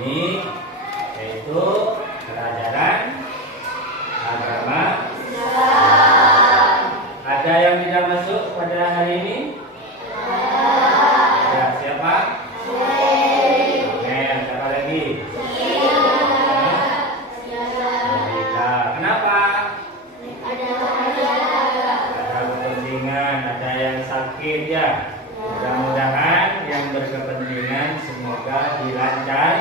ini, yaitu pelajaran agama Islam. Ada yang tidak masuk pada hari ini? Ya, siapa? Siapa lagi? Kenapa? Ada kepentingan, ada yang sakit ya. Mudah-mudahan yang berkepentingan semoga dilancar.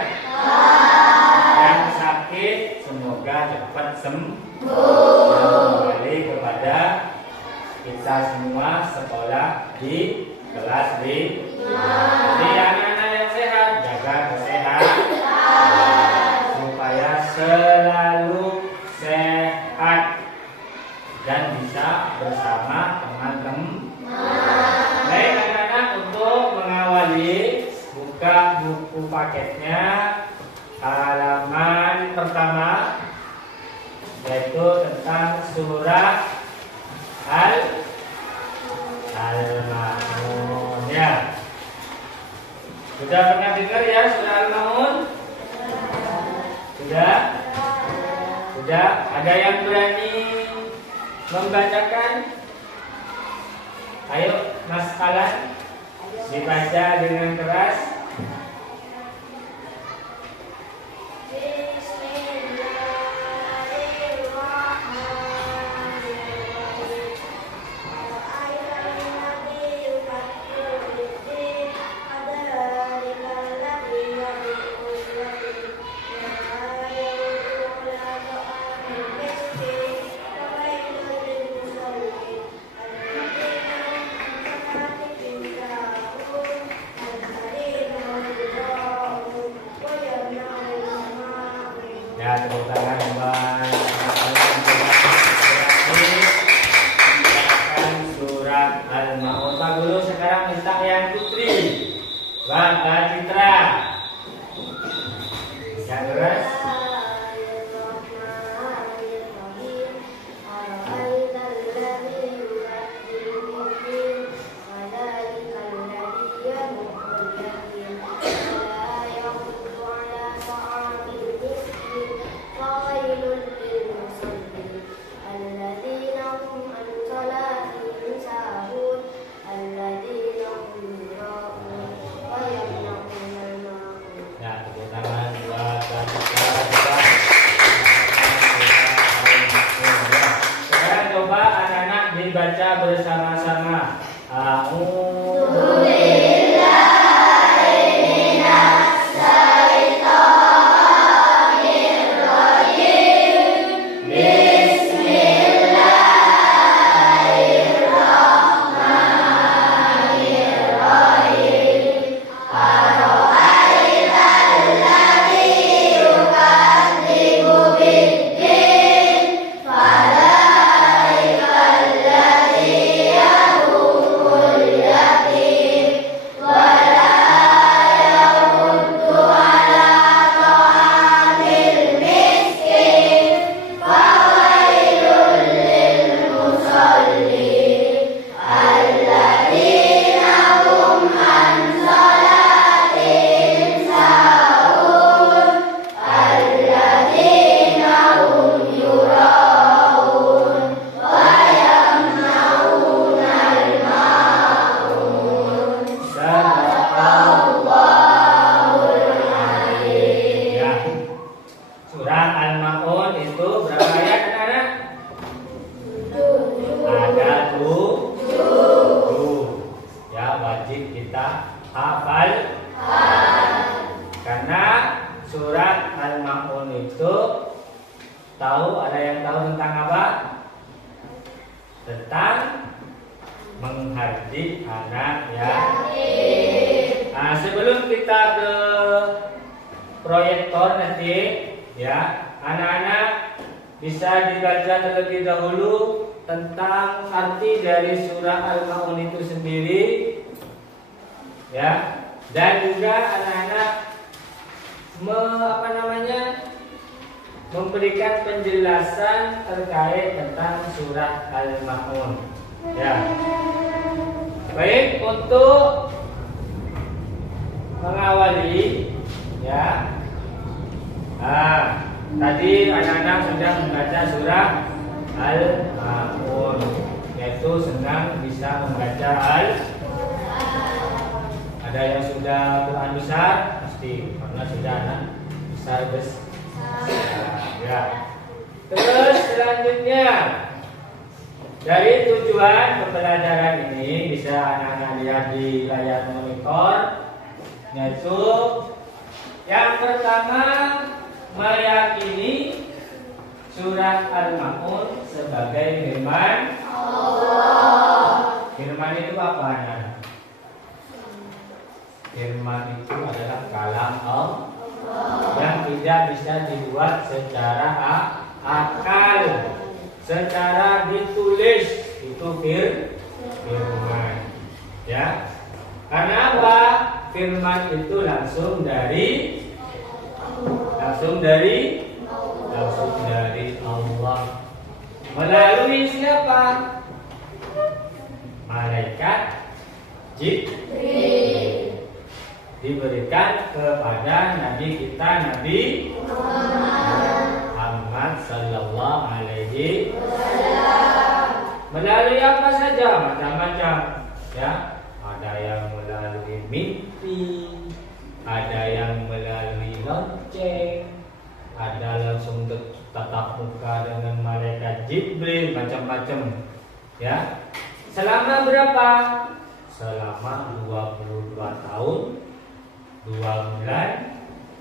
Yang sakit semoga cepat sembuh. Dan kembali kepada kita semua sekolah di kelas 5. Jadi anak-anak yang sehat jaga kesehatan supaya selalu sehat dan bisa bersama teman-teman. Baik anak-anak, untuk mengawali buka buku paketnya halaman pertama, yaitu tentang surah Al-Ma'un ya. Sudah pernah dengar ya surah Al-Ma'un? Sudah? Sudah? Ada yang berani membacakan? Ayo Mas Alan, dibaca dengan keras. Ya, tepuk tangan buat surat Al-Ma'un. Pak Guru sekarang minta yang putri, Mbak Citra. Yang keras. Baca bersama-sama. Surat Al-Ma'un itu ada yang tahu tentang apa? Tentang menghardik anak ya. Nah, sebelum kita ke proyektor nanti ya, anak-anak bisa dibaca terlebih dahulu tentang arti dari surah Al-Ma'un itu sendiri ya, dan juga anak-anak memberikan penjelasan terkait tentang surat Al-Ma'un ya. Baik, untuk mengawali ya, Nah, tadi anak-anak sudah membaca surah Al-Ma'un, yaitu senang bisa membaca ada yang sudah Quran besar pasti karena sudah anak besar ya. Terus selanjutnya dari tujuan pembelajaran ini bisa anak-anak lihat di layar monitor, yaitu yang pertama meyakini surat Al-Ma'un sebagai firman Allah. Firman itu apa anak? Firman itu adalah kalam Allah yang tidak bisa dibuat secara akal, secara ditulis, itu firman. Ya, karena apa? Firman itu langsung dari Allah. Melalui siapa? Malaikat Jibril. Diberikan kepada Nabi kita Nabi Muhammad sallallahu alaihi wasallam. Melalui apa saja? Macam-macam. Ya, ada yang melalui mimpi, ada yang melalui lonceng, ada langsung tatap muka dengan malaikat Jibril, macam-macam. Ya. Selama berapa? Selama 22 tahun, 2 bulan,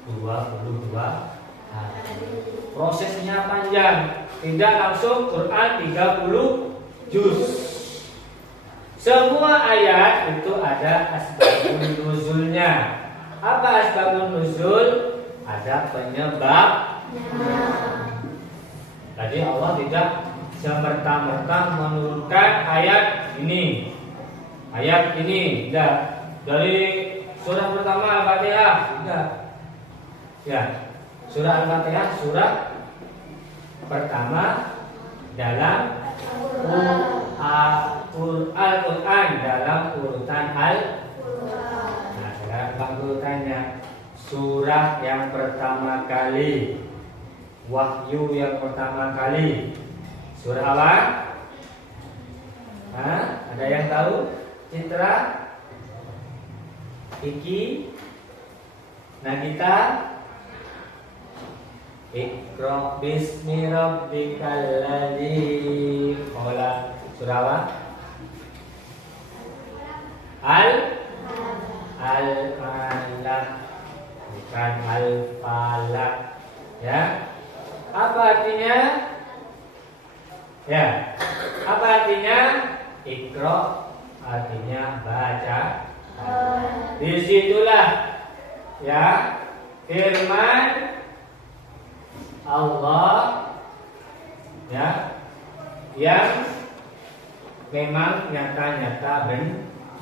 22 hari. Prosesnya panjang, tidak langsung Quran 30 juz. Semua ayat itu ada asbabun nuzulnya. Apa asbabun nuzul? Ada penyebabnya. Tadi Allah tidak semerta-merta menurunkan ayat ini. Ayat ini tidak dari surah pertama Al-Fatihah, tidak. Ya, surah Al-Fatihah surah pertama dalam Al-Quran dalam urutan Al-Quran. Nah, dalam urutannya surah yang pertama kali, wahyu yang pertama kali, surah apa? Hah? Ada yang tahu? Citra, Iki, Nagita, Iqra bismi rabbikal ladzi khalaq. Surah apa? Al-Alaq, bukan Al-Falaq. Ya. Apa artinya? Ya. Apa artinya? Iqra artinya baca. Disitulah ya firman Allah ya yang memang nyata-nyata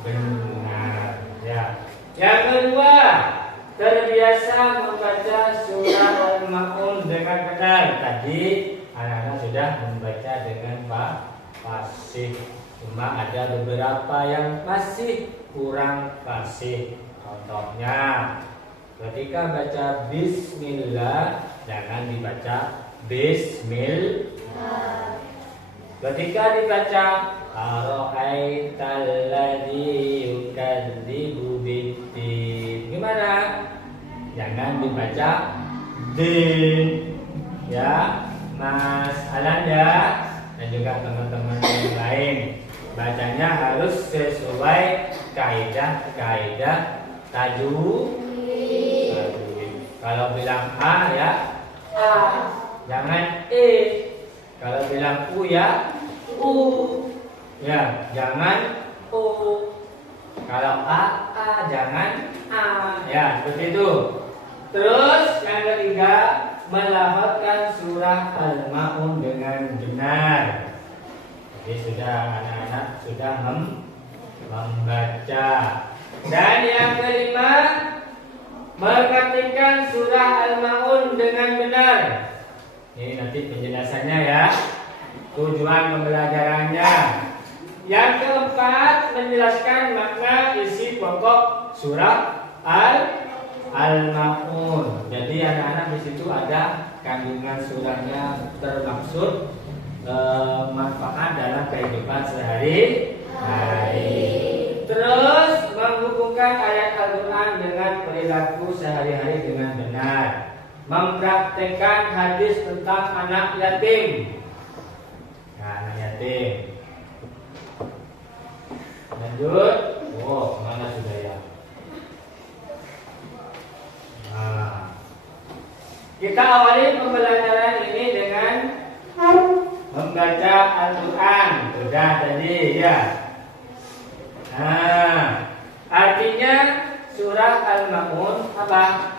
benar ya. Yang kedua, terbiasa membaca surah Al-Ma'un dengan benar. Tadi anak-anak sudah membaca dengan fasih. Cuma ada beberapa yang masih kurang fasih. Contohnya, ketika baca Bismillah jangan dibaca Bismillah. Ketika dibaca Ara'aital ladzi yukadzibu biddin, gimana? Jangan dibaca din. Ya, Mas Alan ya, dan juga teman-teman yang lain. Bacanya harus sesuai kaidah tajwid. Kalau bilang A ya A, jangan E. Kalau bilang U ya U. Ya, jangan U. Kalau A jangan A. Ya, seperti itu. Terus yang ketiga, melafazkan surah Al-Ma'un dengan benar. Jadi sudah anak-anak sudah membaca. Dan yang kelima, mengartikan surah Al-Ma'un dengan benar. Ini nanti penjelasannya ya. Tujuan pembelajarannya. Yang keempat, menjelaskan makna isi pokok surah al-maun. Jadi anak-anak di situ ada kandungan surahnya termaksud manfaat dalam kehidupan sehari-hari. Terus menghubungkan ayat Al-Quran dengan perilaku sehari-hari dengan benar. Mempraktekkan hadis tentang anak yatim. Nah, anak yatim. Lanjut. Oh, mana sudah ya? Nah, kita awali pembelajaran ini dengan membaca Al-Quran. Sudah tadi ya. Nah, artinya surah Al-Maun apa?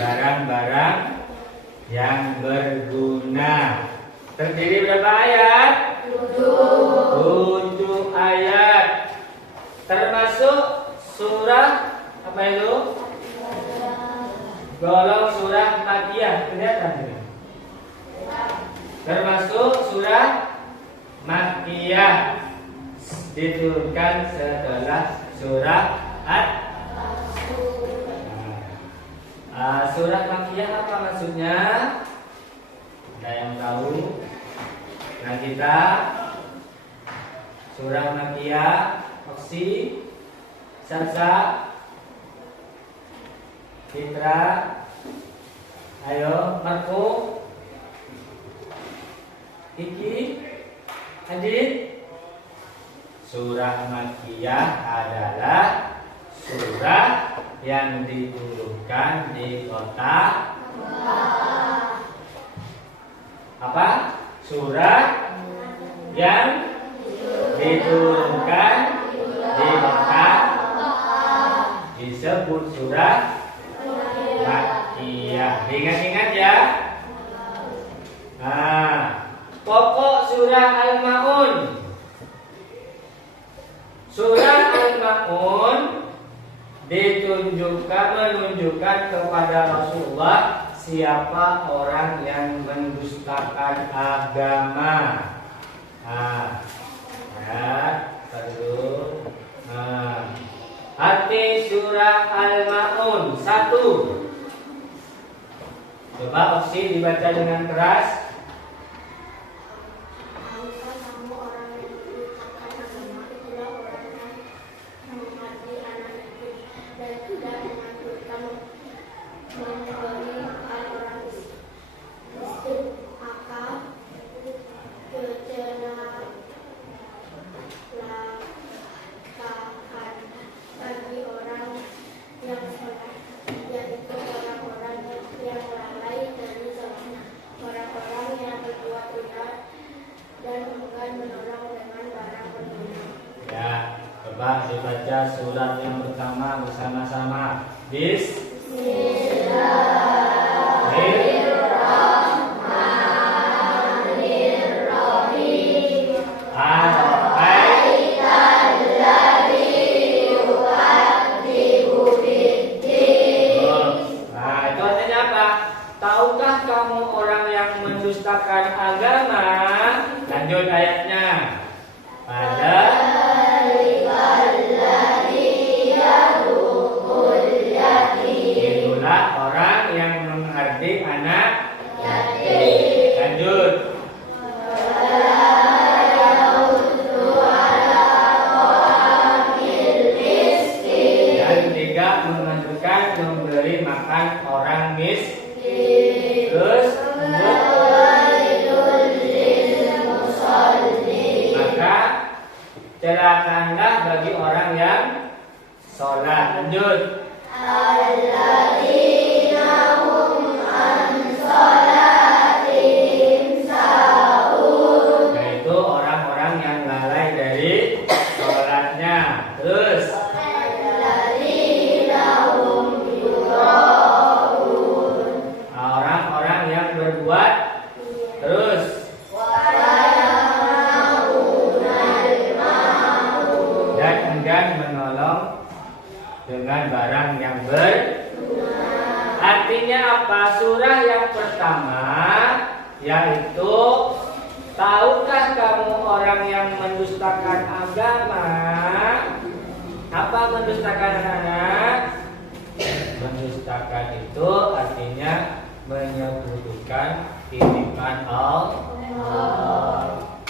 Barang-barang yang berguna. Terdiri berapa ayat? 7 ayat. Termasuk surah apa itu? Golong surah Makkiyah. Kelihatan tidak? Termasuk surah Makkiyah, diturunkan setelah surah surah Makkiyah apa maksudnya? Ada yang tahu? Nah, kita surah Makkiyah, Oksi, Salsa, Fitra, ayo, Marco, Kiki, Adit. Surah Makkiyah adalah surah yang diturunkan di kota apa? Surah yang diturunkan di Mekah disebut surah Makkiyah. Ingat-ingat ya. Nah, pokok surah Al-Maun. Surah Al-Maun menunjukkan kepada Rasulullah siapa orang yang mendustakan agama. Nah, ya, dulu. Nah, arti surah Al-Maun 1. Coba Oksi dibaca dengan keras. Coba dibaca surat yang pertama bersama-sama. Bismillahirrahmanirrahim. Nah, itu artinya apa? Tahukah kamu orang yang mendustakan agama? Lanjut ayatnya. Itulah orang yang menghardik anak yatim. Lanjut. Dan tidak menganjurkan memberi makan orang miskin. Terus maka celakalah bagi orang yang sholat. Lanjut. Alladzina hum an sholatihim sahun. Yaitu orang-orang yang lalai dari sholatnya. Terus alladzina hum yura'un. Orang-orang yang berbuat. Terus dan enggan menolong dengan barang yang berguna. Artinya apa? Surah yang pertama yaitu tahukah kamu orang yang mendustakan agama? Apa mendustakan anak-anak? Mendustakan itu artinya menyekutukan titipan Allah.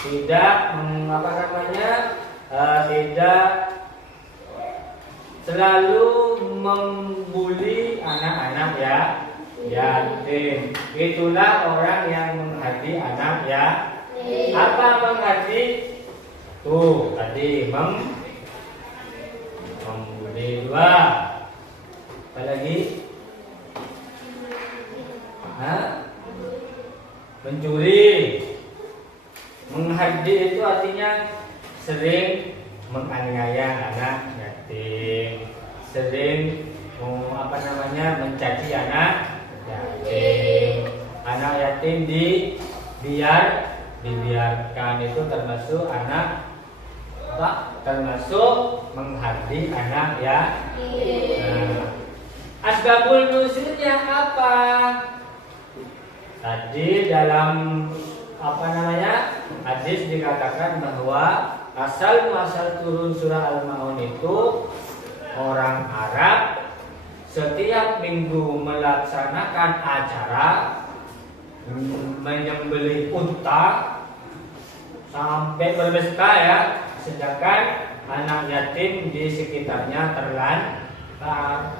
Tidak tidak selalu membuli anak-anak yatim. Itulah orang yang menghadi anak yatim. Apa menghadi? Tuh tadi membuli. Dua. Apa lagi? Mencuri. Menghadi itu artinya sering menganiaya anak yatim, sering mencaci anak yatim. Anak yatim dibiarkan itu termasuk termasuk menghadi anak yatim. Asbabul nuzulnya apa? Tadi dalam hadis dikatakan bahwa asal muasal turun surah Al-Maun itu orang Arab setiap minggu melaksanakan acara menyembelih unta sampai berpesta sedangkan anak yatim di sekitarnya terlantar.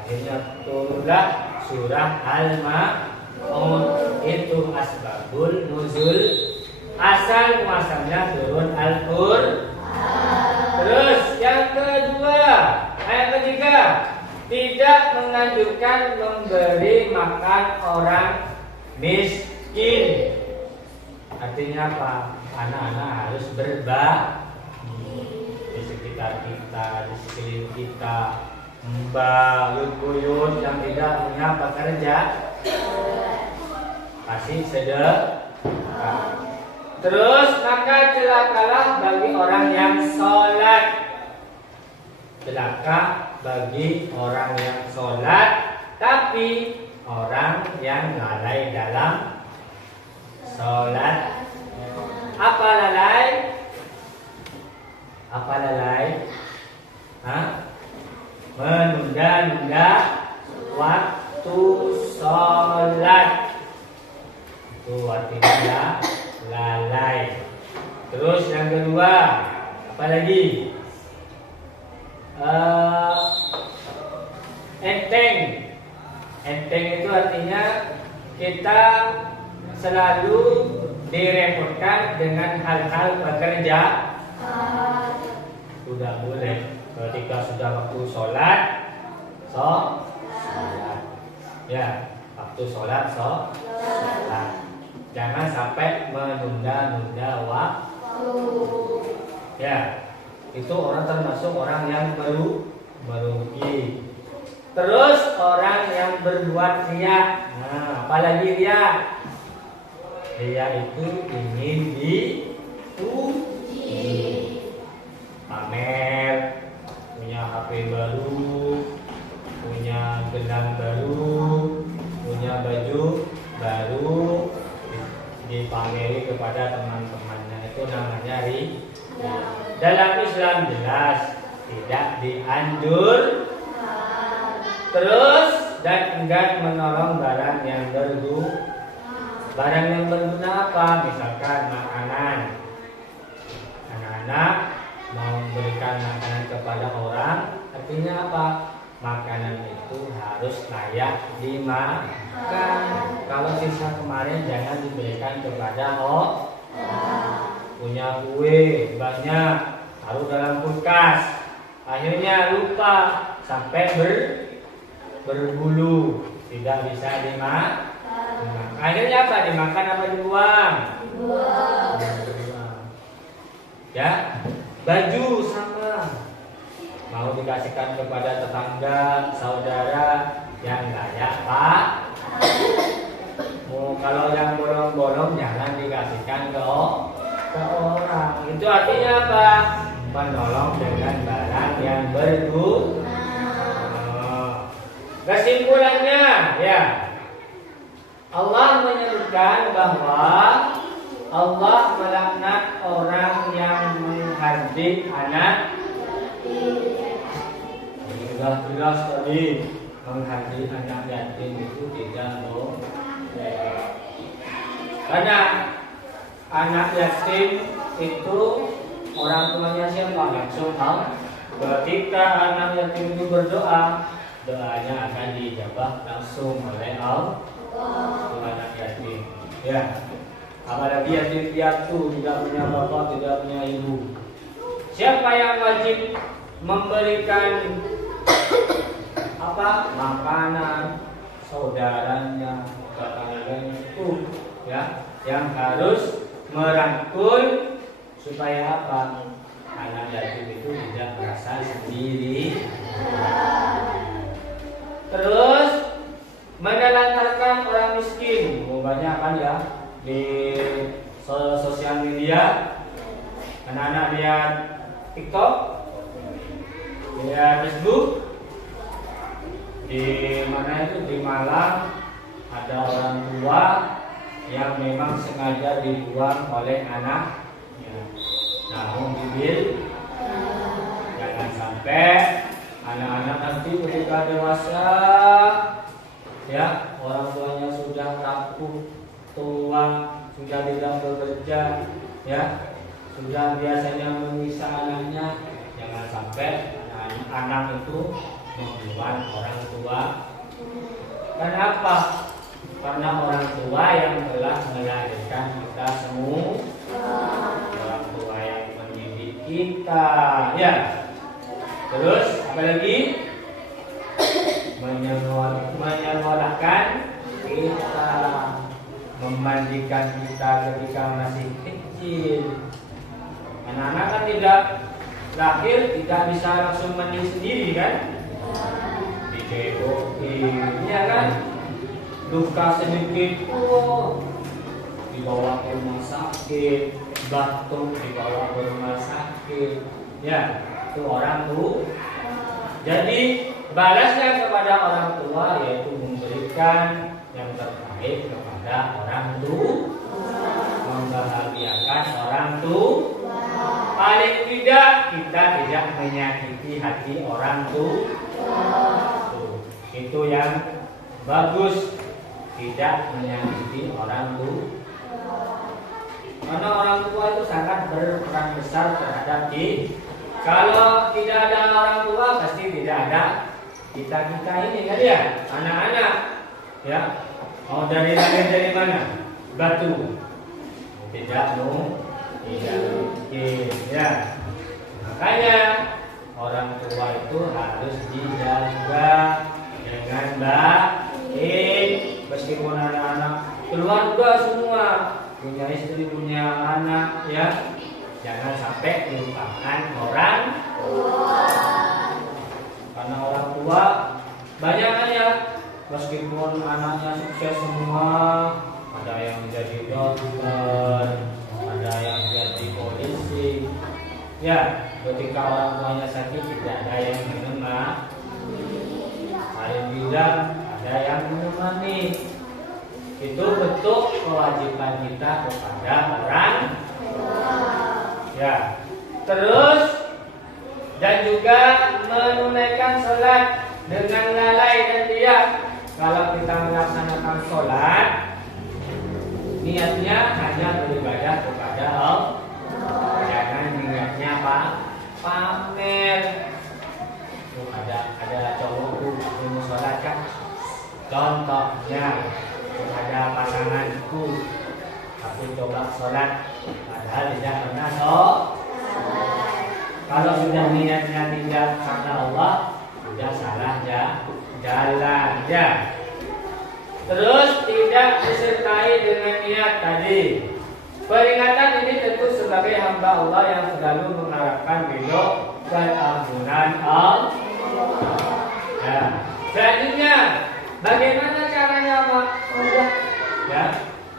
Akhirnya turunlah surah Al-Maun. Itu asbabul nuzul, asal muasalnya turun Al-Qur'an. Terus yang kedua, ayat ketiga, tidak menganjurkan memberi makan orang miskin. Artinya apa? Anak-anak harus berbagi di sekitar kita, di sekeliling kita. Mbak Yud yang tidak punya pekerja kasih sedekah. Terus maka celakalah bagi orang yang sholat. Celaka bagi orang yang sholat, tapi orang yang lalai dalam sholat. Apa lalai? Menunda-nunda waktu sholat. Itu artinya lalai. Terus yang kedua, apa lagi? Enteng itu artinya kita selalu direpotkan dengan hal-hal pekerjaan. Sudah boleh ketika sudah waktu sholat, waktu sholat. Jangan sampai menunda-nunda waktu. Itu orang termasuk orang yang merugi. Terus orang yang berbuat riya. Apalagi riya? Riya itu ingin dipuji. Pamer, punya HP baru, punya gelang baru, punya baju baru, dipameri kepada teman-temannya. Itu namanya riya. Dalam Islam jelas tidak dianjur. Terus dan enggan menolong barang yang berguna. Barang yang berguna apa? Misalkan makanan. Anak-anak mau memberikan makanan kepada orang, artinya apa? Makanan itu harus layak dimakan. Kalau sisa kemarin jangan diberikan kepada orang. Punya kue banyak, taruh dalam kulkas. Akhirnya lupa sampai berbulu, tidak bisa dimakan. Akhirnya apa? Dimakan apa dibuang? Dibuang. Ya, baju sama. Mau dikasihkan kepada tetangga, saudara yang layak, Pak. Kalau yang bolong-bolong jangan dikasihkan ke orang. Itu artinya apa? Menolong dengan barang yang berguna. Kesimpulannya, Allah menyebutkan bahwa Allah melaknat orang yang menghadi anak sudah jelas tadi menghaji anak yatim itu tidak boleh. Karena anak yatim itu orang tuanya siapa? Langsung Allah. Ketika anak yatim itu berdoa, doanya akan dijawab langsung oleh Allah. Itu anak yatim. Ya. Apalagi yatim piatu, tidak punya bapak, tidak punya ibu. Siapa yang wajib memberikan makanan saudaranya, tetangganya itu, ya, yang harus merangkul supaya apa? Anak yatim itu tidak merasa sendiri. Terus menelantarkan orang miskin, banyak kan ya di sosial media, anak-anak lihat TikTok, lihat Facebook. Di mana itu, di Malang ada orang tua yang memang sengaja dibuang oleh anaknya. Namun bibir, jangan sampai anak-anak nanti ketika dewasa, ya, orang tuanya sudah rapuh, tua, sudah tidak bekerja, ya, sudah biasanya menyiksa anaknya. Jangan sampai anak itu membuat orang tua. Kenapa? Karena orang tua yang telah melahirkan kita semua, orang tua yang mendidik kita, ya. Terus apalagi menyekolahkan kita, memandikan kita ketika masih kecil. Anak-anak kan tidak lahir tidak bisa langsung mandi sendiri kan? Dicekokin, ya kan? Luka sedikit, dibawa ke rumah sakit, batuk dibawa ke rumah sakit, ya, itu orang tua. Jadi balasnya kepada orang tua yaitu memberikan yang terbaik kepada orang tua, membahagiakan orang tua. Paling tidak kita tidak menyakiti hati orang tua. Itu yang bagus, tidak menyakiti orang tua. Karena orang tua itu sangat berperan besar terhadap kita. Kalau tidak ada orang tua pasti tidak ada kita ini kan ya, anak-anak, ya. Mau dari lahir dari mana? Batu. Tidak mungkin, ya. Makanya orang tua itu harus dijaga dengan baik. Meskipun anak-anak keluarga semua punya istri, punya anak, ya, jangan sampai dilupakan orang tua. Karena orang tua banyak ya, meskipun anaknya sukses semua, ada yang jadi dokter, ada yang jadi polisi, ya, ketika orang tuanya sakit tidak ada yang menemani, paling tidak ada yang menemani. Itu bentuk kewajiban kita kepada orang tua. Ya. Terus dan juga menunaikan sholat dengan lalai dan diam. Kalau kita melaksanakan sholat, niatnya hanya beribadah kepada Allah. Jangan niatnya pamer. Tuh ada cowok tuh mau sholat kan? Contohnya ada pasanganku, aku coba sholat, padahal tidak pernah sholat. Kalau sudah niatnya tidak karena Allah, sudah salah ya, jalan ya. Terus tidak disertai dengan niat tadi. Peringatan ini tentu sebagai hamba Allah yang selalu mengharapkan ridho dan ampunan Allah. Ya. Selanjutnya, bagaimana caranya Pak? Mudah, ya,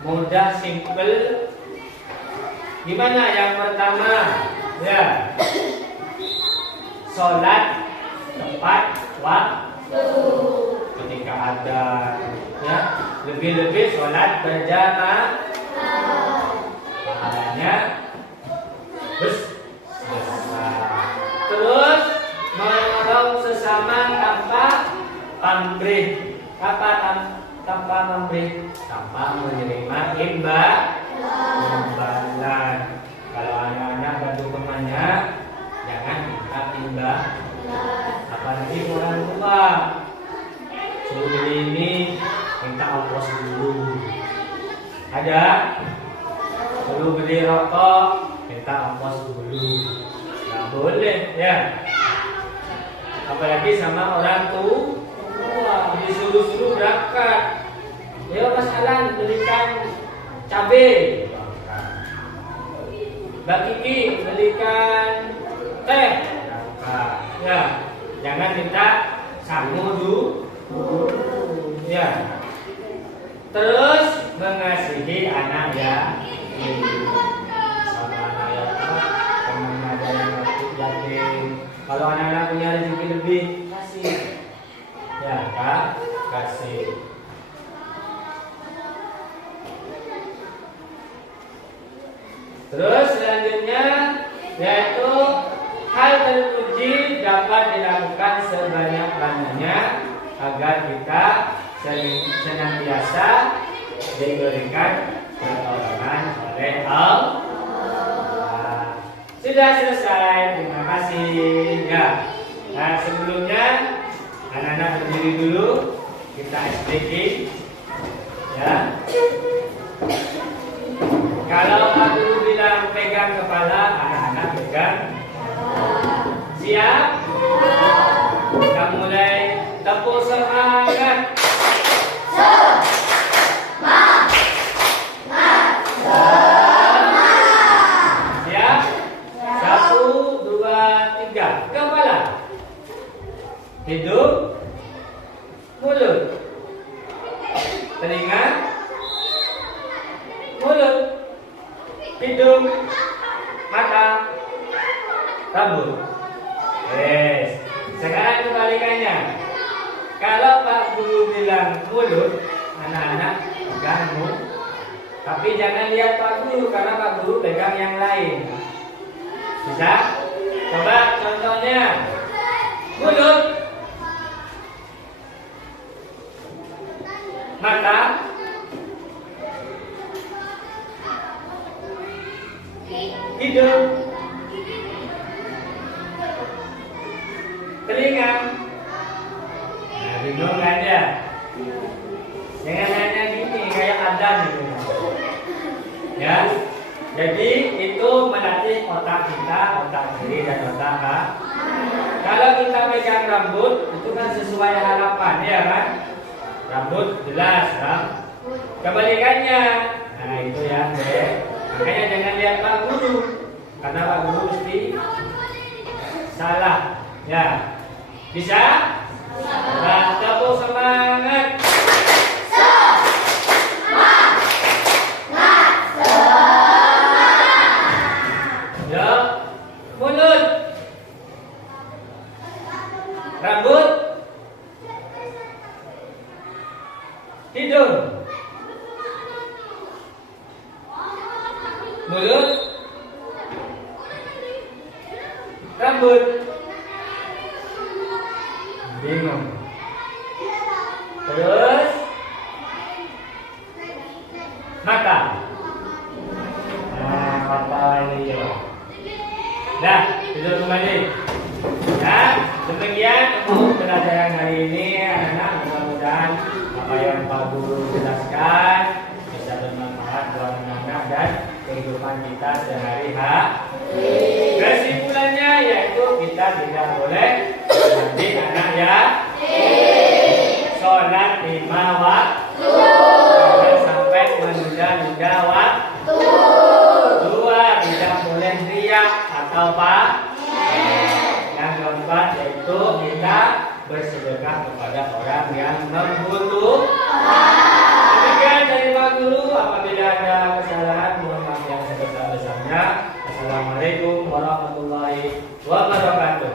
mudah, simple. Gimana? Yang pertama, ya, sholat tepat waktu. Ketika ada, ya, lebih-lebih sholat berjamaah, pahalanya besar. Terus menolong sesama pamrih. Apa tanpa pamrih? Tanpa menerima imbalan. Kalau anak-anak bantu temannya, jangan minta imbalan. Apalagi orang tua suruh beli ini, minta ongkos dulu. Ada? Suruh beli rokok, minta ongkos dulu. Nggak boleh ya. Apalagi sama orang tua, disuruh-suruh berangkat. Ya Mas Alan belikan cabai. Mbak Kiki belikan teh. Ya, jangan minta samu dulu. Ya. Terus mengasihi anak ya. Sama anak ya, teman ada yang yatim. Kalau anak-anak punya rezeki lebih, kasih. Ya, Kak, kasih. Terus selanjutnya yaitu hal terpuji dapat dilakukan sebanyak-banyaknya agar kita senantiasa diberikan pertolongan oleh Allah. Sudah selesai, terima kasih. Ya. Nah, sebelumnya anak-anak berdiri dulu, kita explain. Ya. Kalau Pak Guru bilang pegang kepala, anak-anak pegang. Siap? Kita mulai. Tepuk semangat. Siap? 1, 2, 3. Kepala. Hidung. Mulut. Telinga. Mulut. Hidung. Mata. Rambut. Yes. Sekarang kebalikannya. Kalau Pak Guru bilang mulut, anak-anak pegang mulut. Tapi jangan lihat Pak Guru, karena Pak Guru pegang yang lain. Bisa? Coba contohnya. Mulut. Mata. Hidung. Telinga. Nah, bingung kan ya? Jangan hanya gini, kayak adan gitu. Ya. Jadi itu melatih otak kita, otak kiri dan otak kanan. Kalau kita pegang rambut, itu kan sesuai harapan, ya kan? Rambut jelas, kan? Kebalikannya. Nah, itu ya, deh. Makanya jangan lihat Pak Guru, karena Pak Guru mesti salah. Ya. Bisa? Nah, tepuk semangat. Ya. Mulut. Rambut. Hidung. Mulut. Rambut. Bingung. Terus mata. Nah, mata ini ya. Dah, tidur kembali. Ya, demikian untuk pelajaran hari ini, anak-anak. Mudah-mudahan apa yang Pak Guru jelaskan bisa bermanfaat buat anak-anak dan kehidupan kita sehari-hari. Kesimpulannya yaitu kita tidak boleh menjadi anak ya. Sholat 5 waktu. Jangan sampai menunda-nunda waktu. 2, tidak boleh riak atau yang keempat yaitu kita bersedekah kepada orang yang membutuhkan. Demikian dari Pak Guru. Apabila ada kesalahan, mohon maaf yang sebesar-besarnya. Assalamualaikum warahmatullahi wabarakatuh.